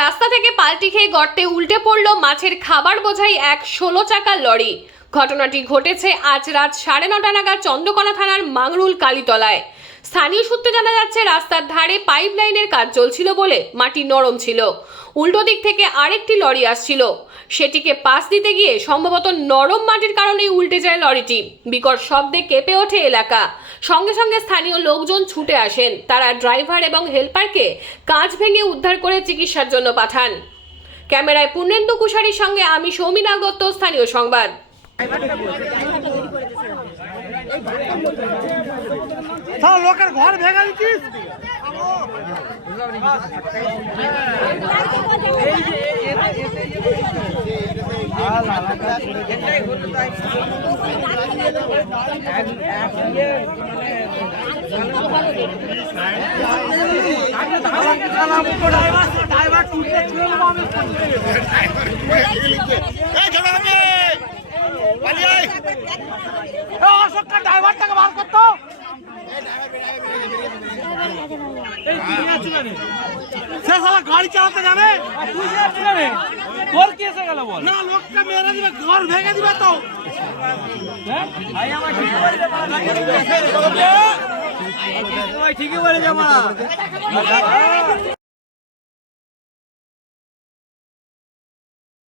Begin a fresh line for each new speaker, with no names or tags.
রাস্তা থেকে পাল্টি খেয়ে গর্তে উল্টে পড়ল মাছের খাবার বোঝাই এক ষোলো চাকার লরি। ঘটনাটি ঘটেছে আজ রাত সাড়ে নটা নাগাদ চন্দ্রকোনা থানার মাংরুল কালীতলায়। স্থানীয় সূত্রে জানা যাচ্ছে, রাস্তার ধারে পাইপ লাইনের কাজ চলছিল বলে মাটি নরম ছিল। উল্টো দিক থেকে আরেকটি লরি আসছিল। সেটিকে পাশ দিতে গিয়ে সম্ভবত নরম মাটির কারণেই উল্টে যায় লরিটি। বিকট শব্দে কেঁপে ওঠে এলাকা। সঙ্গে সঙ্গে স্থানীয় লোকজন ছুটে আসেন তারা ড্রাইভার এবং হেল্পারকে কাঁচ ভেঙে উদ্ধার করে চিকিৎসার জন্য পাঠান ক্যামেরায় পূর্ণেন্দু কুশারির সঙ্গে আমি সৌমিনা দত্ত স্থানীয় সংবাদ
লোকের ঘর ভেঙে দিচ্ছিস অশোকটা ড্রাইভারটাকে বার করতো সে সালা গাড়ি চালাতে জানে?
তোর কেসে গেল বল?
না লোককে মেরে দিবে ঘর ভেঙে দিবে তো।
ঠিকই বলে জামা